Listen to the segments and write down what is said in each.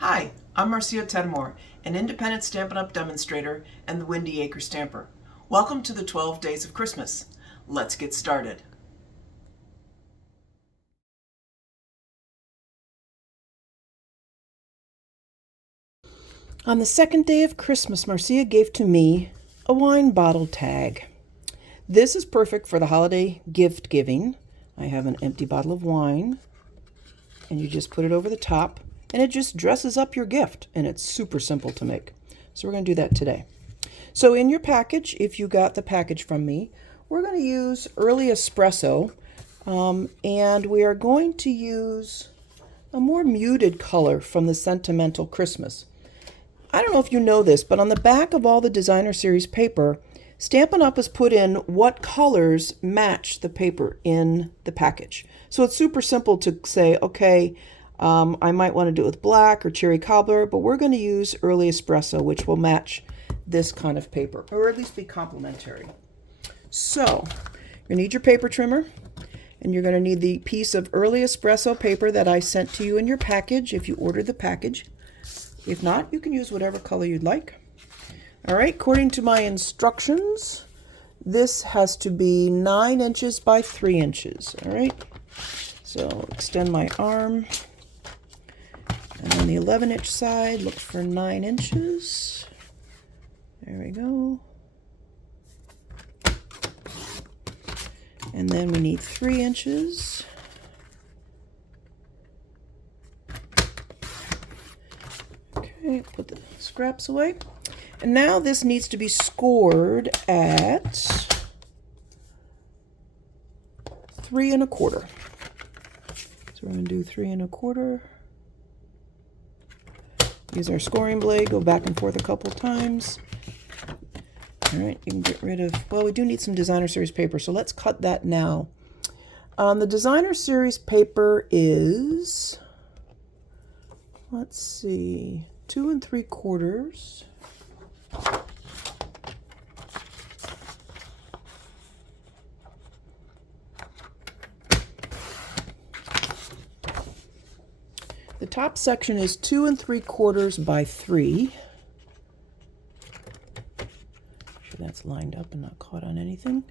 Hi, I'm Marcia Tedmore, an independent Stampin' Up! Demonstrator and the Windy Acre Stamper. Welcome to the 12 Days of Christmas. Let's get started. On the second day of Christmas, Marcia gave to me a wine bottle tag. This is perfect for the holiday gift giving. I have an empty bottle of wine, and you just put it over the top, and it just dresses up your gift, and it's super simple to make. So we're going to do that today. So in your package, if you got the package from me, we're going to use Early Espresso, and we are going to use a more muted color from the Sentimental Christmas. I don't know if you know this, but on the back of all the Designer Series paper, Stampin' Up! Has put in what colors match the paper in the package. So it's super simple to say, okay, I might want to do it with black or cherry cobbler, but we're going to use Early Espresso, which will match this kind of paper, or at least be complementary. So you need your paper trimmer, and you're going to need the piece of Early Espresso paper that I sent to you in your package if you ordered the package. If not, you can use whatever color you'd like. All right, according to my instructions, this has to be 9 inches by 3 inches. All right, so extend my arm. And on the 11-inch side, look for 9 inches. There we go. And then we need 3 inches. Okay, put the scraps away. And now this needs to be scored at 3 1/4. So we're going to do 3 1/4. Use our scoring blade, go back and forth a couple times. All right, you can get rid of, well, we do need some Designer Series paper, so let's cut that now. The Designer Series paper is, let's see, 2 3/4. The top section is 2 3/4 by 3. Make sure that's lined up and not caught on anything.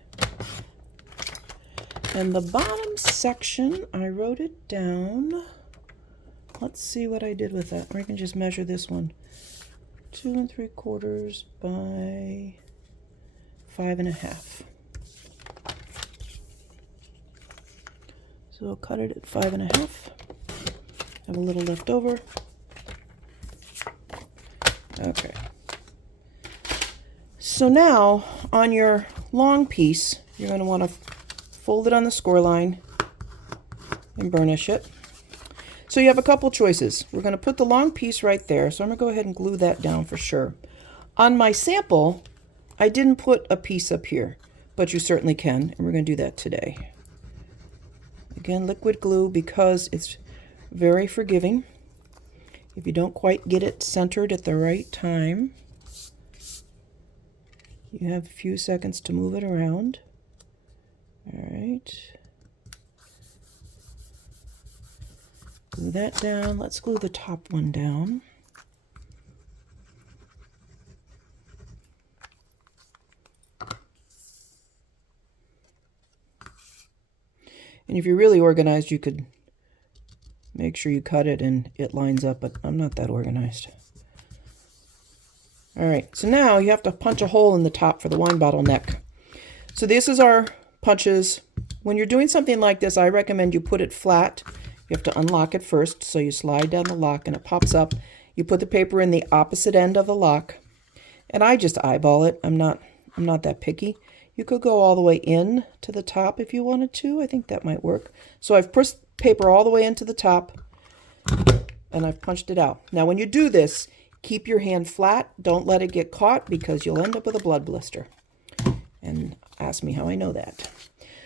And the bottom section, I wrote it down. Let's see what I did with that. Or I can just measure this one. 2 3/4 by 5 1/2. So I'll cut it at 5 1/2. Have a little left over. Okay. So now on your long piece, you're going to want to fold it on the score line and burnish it. So you have a couple choices. We're going to put the long piece right there. So I'm going to go ahead and glue that down for sure. On my sample, I didn't put a piece up here, but you certainly can. And we're going to do that today. Again, liquid glue, because it's very forgiving. If you don't quite get it centered at the right time, you have a few seconds to move it around. All right. Glue that down. Let's glue the top one down. And if you're really organized, you could make sure you cut it and it lines up, but I'm not that organized. All right, so now you have to punch a hole in the top for the wine bottle neck. So this is our punches. When you're doing something like this, I recommend you put it flat. You have to unlock it first, so you slide down the lock and it pops up. You put the paper in the opposite end of the lock, and I just eyeball it. I'm not that picky. You could go all the way in to the top if you wanted to. I think that might work. So I've pushed paper all the way into the top, and I've punched it out. Now when you do this, keep your hand flat. Don't let it get caught, because you'll end up with a blood blister. And ask me how I know that.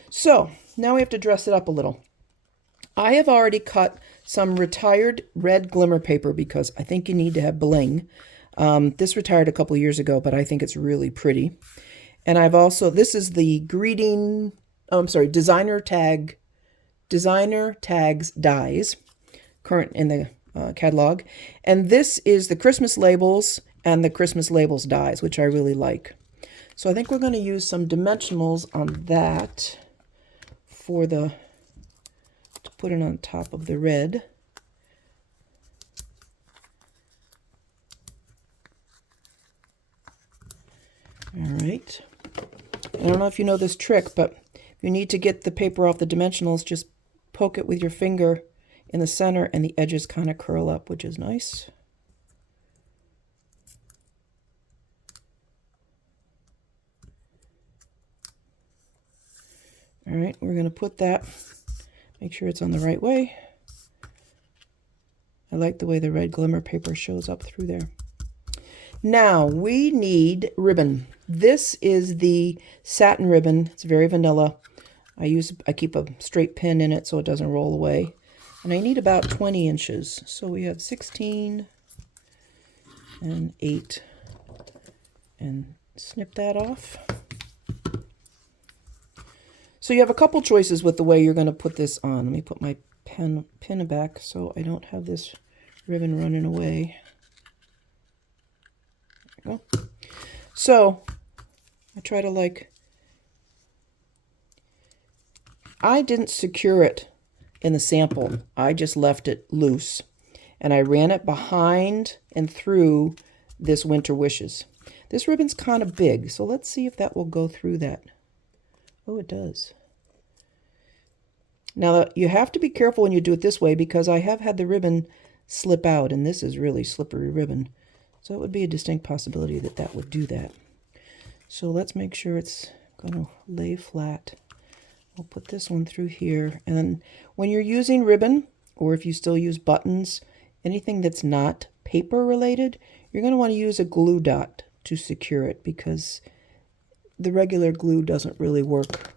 So now we have to dress it up a little. I have already cut some retired red glimmer paper because I think you need to have bling. This retired a couple years ago, but I think it's really pretty. And I've also, this is the greeting, Designer Tags dies, current in the catalog. And this is the Christmas labels and the Christmas labels dies, which I really like. So I think we're going to use some dimensionals on that for to put it on top of the red. All right. I don't know if you know this trick, but if you need to get the paper off the dimensionals, just poke it with your finger in the center and the edges kind of curl up, which is nice. All right, we're going to put that, make sure it's on the right way. I like the way the red glimmer paper shows up through there. Now we need ribbon. This is the satin ribbon. It's very vanilla. I keep a straight pin in it so it doesn't roll away. And I need about 20 inches. So we have 16 and 8. And snip that off. So you have a couple choices with the way you're going to put this on. Let me put my pin back so I don't have this ribbon running away. There we go. So I try to I didn't secure it in the sample. I just left it loose. And I ran it behind and through this Winter Wishes. This ribbon's kind of big, so let's see if that will go through that. Oh, it does. Now, you have to be careful when you do it this way because I have had the ribbon slip out, and this is really slippery ribbon. So it would be a distinct possibility that that would do that. So let's make sure it's going to lay flat. I'll put this one through here. And then when you're using ribbon, or if you still use buttons, anything that's not paper related, you're going to want to use a glue dot to secure it because the regular glue doesn't really work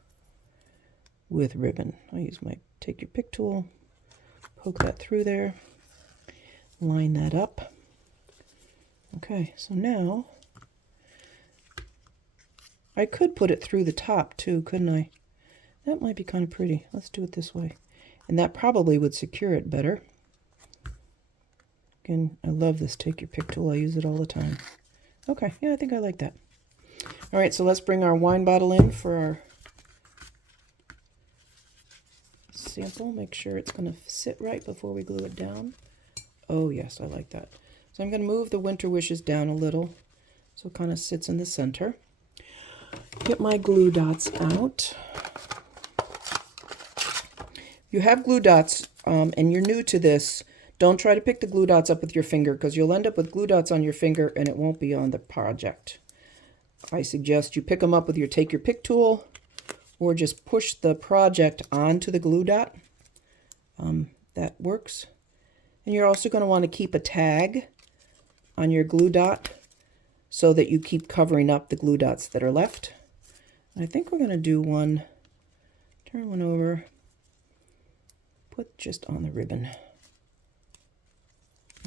with ribbon. I'll use my take your pick tool, poke that through there, line that up. Okay, so now I could put it through the top too, couldn't I? That might be kind of pretty. Let's do it this way. And that probably would secure it better. Again, I love this take your pick tool. I use it all the time. Okay, yeah, I think I like that. All right, so let's bring our wine bottle in for our sample. Make sure it's going to sit right before we glue it down. Oh, yes, I like that. So I'm going to move the Winter Wishes down a little so it kind of sits in the center. Get my glue dots out. If you have glue dots and you're new to this, don't try to pick the glue dots up with your finger because you'll end up with glue dots on your finger and it won't be on the project. I suggest you pick them up with your take your pick tool or just push the project onto the glue dot. That works. And you're also going to want to keep a tag on your glue dot so that you keep covering up the glue dots that are left. And I think we're going to do one, turn one over, put just on the ribbon.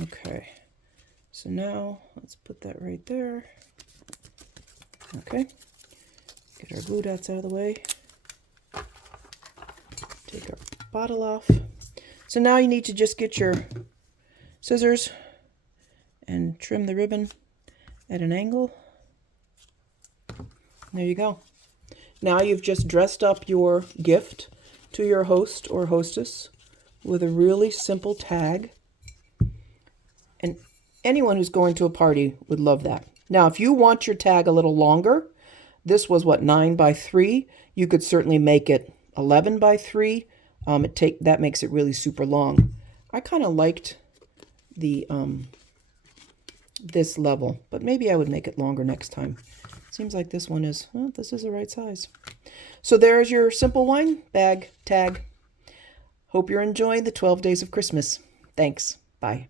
Okay, so now let's put that right there. Okay, get our glue dots out of the way. Take our bottle off. So now you need to just get your scissors and trim the ribbon at an angle. There you go. Now you've just dressed up your gift to your host or hostess with a really simple tag. And anyone who's going to a party would love that. Now, if you want your tag a little longer, this was what, 9 by 3? You could certainly make it 11 by 3. That makes it really super long. I kind of liked the this level, but maybe I would make it longer next time. Seems like this one is, well, this is the right size. So there's your simple wine bag tag. Hope you're enjoying the 12 days of Christmas. Thanks. Bye.